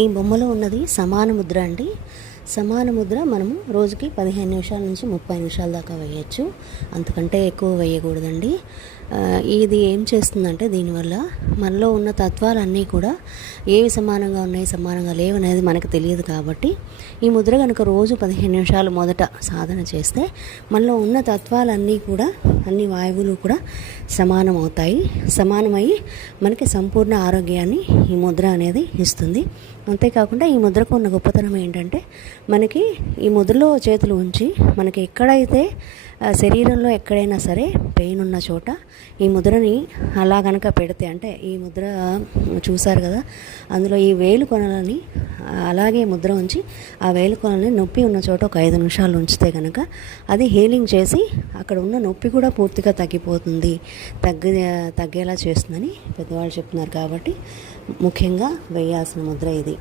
ఈ బొమ్మలో ఉన్నది సమాన ముద్ర అండి. సమాన ముద్ర మనము రోజుకి 15 నిమిషాల నుంచి 30 నిమిషాల దాకా వేయచ్చు, అంతకంటే ఎక్కువ వేయకూడదండి. ఇది ఏం చేస్తుందంటే దీనివల్ల మనలో ఉన్న తత్వాలన్నీ కూడా ఏవి సమానంగా ఉన్నాయి సమానంగా లేవు అనేది మనకు తెలియదు. కాబట్టి ఈ ముద్ర కనుక రోజు 15 నిమిషాలు మొదట సాధన చేస్తే మనలో ఉన్న తత్వాలన్నీ కూడా, అన్ని వాయువులు కూడా సమానమవుతాయి. సమానమై మనకి సంపూర్ణ ఆరోగ్యాన్ని ఈ ముద్ర అనేది ఇస్తుంది. అంతేకాకుండా ఈ ముద్రకు ఉన్న గొప్పతనం ఏంటంటే, మనకి ఈ ముద్రలో చేతులు ఉంచి మనకి ఎక్కడైతే శరీరంలో ఎక్కడైనా సరే పెయిన్ ఉన్న చోట ఈ ముద్రని అలా కనుక పెడితే, అంటే ఈ ముద్ర చూసారు కదా, అందులో ఈ వేలు కొనలని అలాగే ముద్ర ఉంచి ఆ వేలు కొనలని నొప్పి ఉన్న చోట ఒక 5 నిమిషాలు ఉంచితే కనుక అది హీలింగ్ చేసి అక్కడ ఉన్న నొప్పి కూడా పూర్తిగా తగ్గిపోతుంది, తగ్గేలా చేస్తుందని పెద్దవాళ్ళు చెప్తున్నారు. కాబట్టి ముఖ్యంగా వేయాల్సిన ముద్ర ఇది.